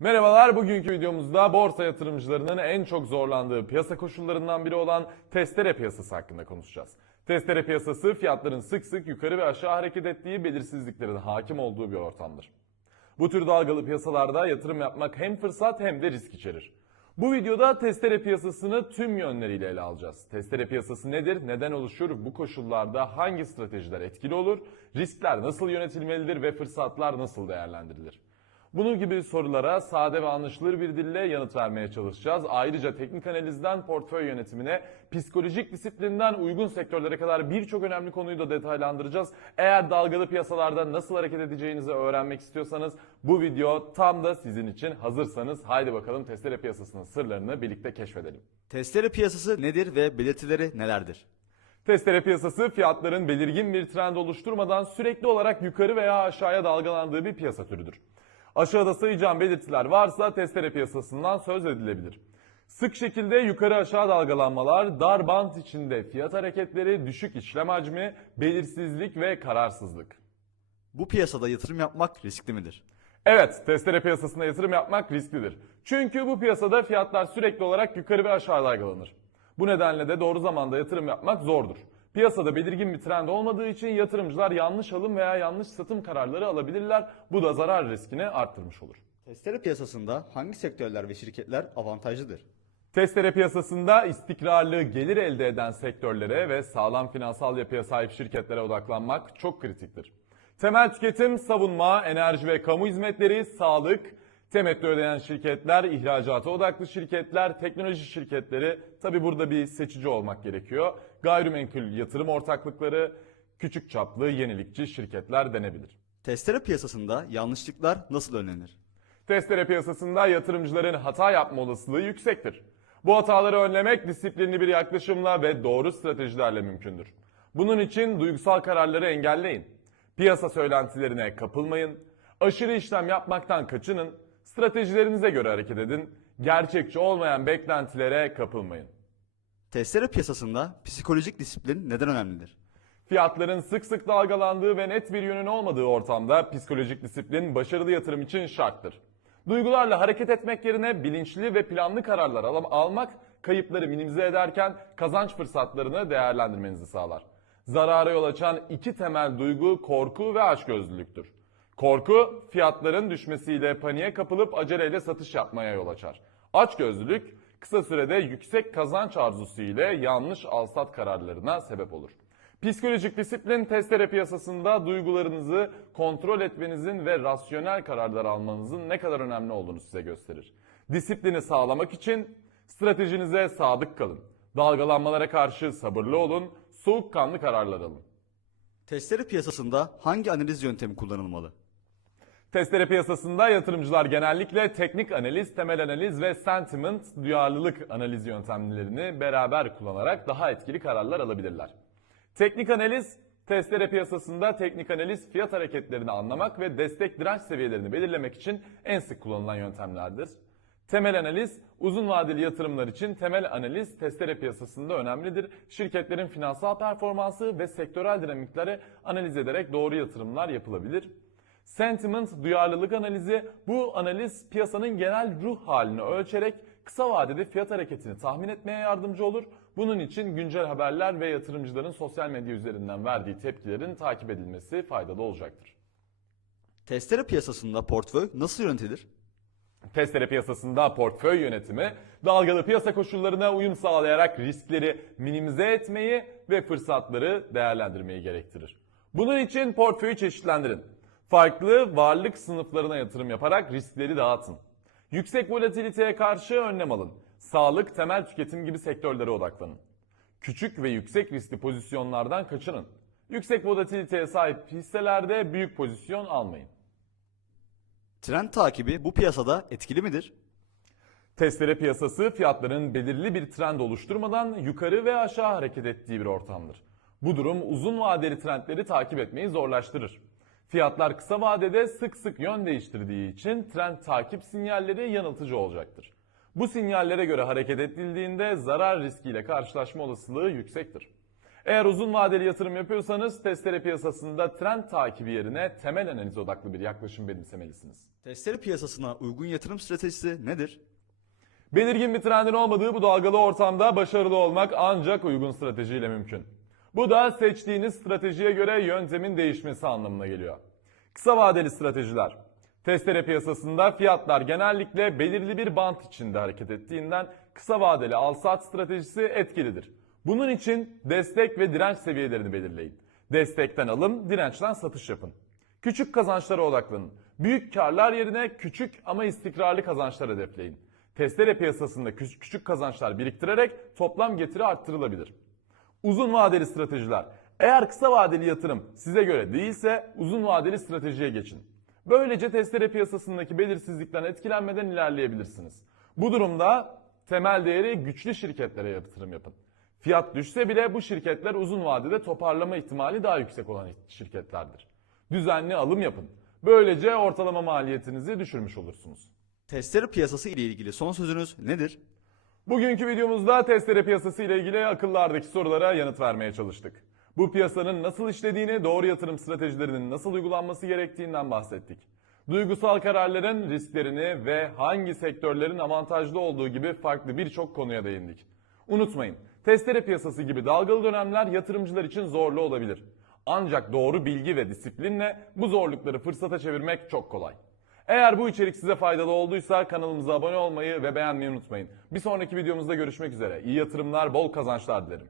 Merhabalar, bugünkü videomuzda borsa yatırımcılarının en çok zorlandığı piyasa koşullarından biri olan testere piyasası hakkında konuşacağız. Testere piyasası fiyatların sık sık yukarı ve aşağı hareket ettiği belirsizliklerin hakim olduğu bir ortamdır. Bu tür dalgalı piyasalarda yatırım yapmak hem fırsat hem de risk içerir. Bu videoda testere piyasasını tüm yönleriyle ele alacağız. Testere piyasası nedir, neden oluşur, bu koşullarda hangi stratejiler etkili olur, riskler nasıl yönetilmelidir ve fırsatlar nasıl değerlendirilir? Bunun gibi sorulara sade ve anlaşılır bir dille yanıt vermeye çalışacağız. Ayrıca teknik analizden portföy yönetimine, psikolojik disiplinden uygun sektörlere kadar birçok önemli konuyu da detaylandıracağız. Eğer dalgalı piyasalarda nasıl hareket edeceğinizi öğrenmek istiyorsanız bu video tam da sizin için. Hazırsanız haydi bakalım testere piyasasının sırlarını birlikte keşfedelim. Testere piyasası nedir ve belirtileri nelerdir? Testere piyasası fiyatların belirgin bir trend oluşturmadan sürekli olarak yukarı veya aşağıya dalgalandığı bir piyasa türüdür. Aşağıda sayacağım belirtiler varsa testere piyasasından söz edilebilir. Sık şekilde yukarı aşağı dalgalanmalar, dar bant içinde fiyat hareketleri, düşük işlem hacmi, belirsizlik ve kararsızlık. Bu piyasada yatırım yapmak riskli midir? Evet, testere piyasasına yatırım yapmak risklidir. Çünkü bu piyasada fiyatlar sürekli olarak yukarı ve aşağı dalgalanır. Bu nedenle de doğru zamanda yatırım yapmak zordur. Piyasada belirgin bir trend olmadığı için yatırımcılar yanlış alım veya yanlış satım kararları alabilirler. Bu da zarar riskini arttırmış olur. Testere piyasasında hangi sektörler ve şirketler avantajlıdır? Testere piyasasında istikrarlı gelir elde eden sektörlere ve sağlam finansal yapıya sahip şirketlere odaklanmak çok kritiktir. Temel tüketim, savunma, enerji ve kamu hizmetleri, sağlık, temettü ödeyen şirketler, ihracata odaklı şirketler, teknoloji şirketleri, tabi burada bir seçici olmak gerekiyor. Gayrimenkul yatırım ortaklıkları, küçük çaplı yenilikçi şirketler denebilir. Testere piyasasında yanlışlıklar nasıl önlenir? Testere piyasasında yatırımcıların hata yapma olasılığı yüksektir. Bu hataları önlemek disiplinli bir yaklaşımla ve doğru stratejilerle mümkündür. Bunun için duygusal kararları engelleyin. Piyasa söylentilerine kapılmayın. Aşırı işlem yapmaktan kaçının. Stratejilerinize göre hareket edin. Gerçekçi olmayan beklentilere kapılmayın. Testere piyasasında psikolojik disiplin neden önemlidir? Fiyatların sık sık dalgalandığı ve net bir yönün olmadığı ortamda psikolojik disiplin başarılı yatırım için şarttır. Duygularla hareket etmek yerine bilinçli ve planlı kararlar al- almak kayıpları minimize ederken kazanç fırsatlarını değerlendirmenizi sağlar. Zarara yol açan iki temel duygu korku ve açgözlülüktür. Korku fiyatların düşmesiyle paniğe kapılıp aceleyle satış yapmaya yol açar. Açgözlülük kısa sürede yüksek kazanç arzusu ile yanlış alsat kararlarına sebep olur. Psikolojik disiplin testere piyasasında duygularınızı kontrol etmenizin ve rasyonel kararlar almanızın ne kadar önemli olduğunu size gösterir. Disiplini sağlamak için stratejinize sadık kalın. Dalgalanmalara karşı sabırlı olun, soğukkanlı kararlar alın. Testere piyasasında hangi analiz yöntemi kullanılmalı? Testere piyasasında yatırımcılar genellikle teknik analiz, temel analiz ve sentiment, duyarlılık analiz yöntemlerini beraber kullanarak daha etkili kararlar alabilirler. Teknik analiz, testere piyasasında teknik analiz fiyat hareketlerini anlamak ve destek direnç seviyelerini belirlemek için en sık kullanılan yöntemlerdir. Temel analiz, uzun vadeli yatırımlar için temel analiz testere piyasasında önemlidir. Şirketlerin finansal performansı ve sektörel dinamikleri analiz ederek doğru yatırımlar yapılabilir. Sentiment, duyarlılık analizi, bu analiz piyasanın genel ruh halini ölçerek kısa vadede fiyat hareketini tahmin etmeye yardımcı olur. Bunun için güncel haberler ve yatırımcıların sosyal medya üzerinden verdiği tepkilerin takip edilmesi faydalı olacaktır. Testere piyasasında portföy nasıl yönetilir? Testere piyasasında portföy yönetimi, dalgalı piyasa koşullarına uyum sağlayarak riskleri minimize etmeyi ve fırsatları değerlendirmeyi gerektirir. Bunun için portföyü çeşitlendirin. Farklı varlık sınıflarına yatırım yaparak riskleri dağıtın. Yüksek volatiliteye karşı önlem alın. Sağlık, temel tüketim gibi sektörlere odaklanın. Küçük ve yüksek riskli pozisyonlardan kaçının. Yüksek volatiliteye sahip hisselerde büyük pozisyon almayın. Trend takibi bu piyasada etkili midir? Testere piyasası fiyatların belirli bir trend oluşturmadan yukarı ve aşağı hareket ettiği bir ortamdır. Bu durum uzun vadeli trendleri takip etmeyi zorlaştırır. Fiyatlar kısa vadede sık sık yön değiştirdiği için trend takip sinyalleri yanıltıcı olacaktır. Bu sinyallere göre hareket edildiğinde zarar riskiyle karşılaşma olasılığı yüksektir. Eğer uzun vadeli yatırım yapıyorsanız testere piyasasında trend takibi yerine temel analiz odaklı bir yaklaşım benimsemelisiniz. Testere piyasasına uygun yatırım stratejisi nedir? Belirgin bir trendin olmadığı bu dalgalı ortamda başarılı olmak ancak uygun stratejiyle mümkün. Bu da seçtiğiniz stratejiye göre yöntemin değişmesi anlamına geliyor. Kısa vadeli stratejiler. Testere piyasasında fiyatlar genellikle belirli bir bant içinde hareket ettiğinden kısa vadeli al-sat stratejisi etkilidir. Bunun için destek ve direnç seviyelerini belirleyin. Destekten alım, dirençten satış yapın. Küçük kazançlara odaklanın. Büyük karlar yerine küçük ama istikrarlı kazançlar hedefleyin. Testere piyasasında küçük, kazançlar biriktirerek toplam getiri arttırılabilir. Uzun vadeli stratejiler. Eğer kısa vadeli yatırım size göre değilse uzun vadeli stratejiye geçin. Böylece testere piyasasındaki belirsizlikten etkilenmeden ilerleyebilirsiniz. Bu durumda temel değeri güçlü şirketlere yatırım yapın. Fiyat düşse bile bu şirketler uzun vadede toparlama ihtimali daha yüksek olan şirketlerdir. Düzenli alım yapın. Böylece ortalama maliyetinizi düşürmüş olursunuz. Testere piyasası ile ilgili son sözünüz nedir? Bugünkü videomuzda testere piyasası ile ilgili akıllardaki sorulara yanıt vermeye çalıştık. Bu piyasanın nasıl işlediğini, doğru yatırım stratejilerinin nasıl uygulanması gerektiğinden bahsettik. Duygusal kararların risklerini ve hangi sektörlerin avantajlı olduğu gibi farklı birçok konuya değindik. Unutmayın, testere piyasası gibi dalgalı dönemler yatırımcılar için zorlu olabilir. Ancak doğru bilgi ve disiplinle bu zorlukları fırsata çevirmek çok kolay. Eğer bu içerik size faydalı olduysa kanalımıza abone olmayı ve beğenmeyi unutmayın. Bir sonraki videomuzda görüşmek üzere. İyi yatırımlar, bol kazançlar dilerim.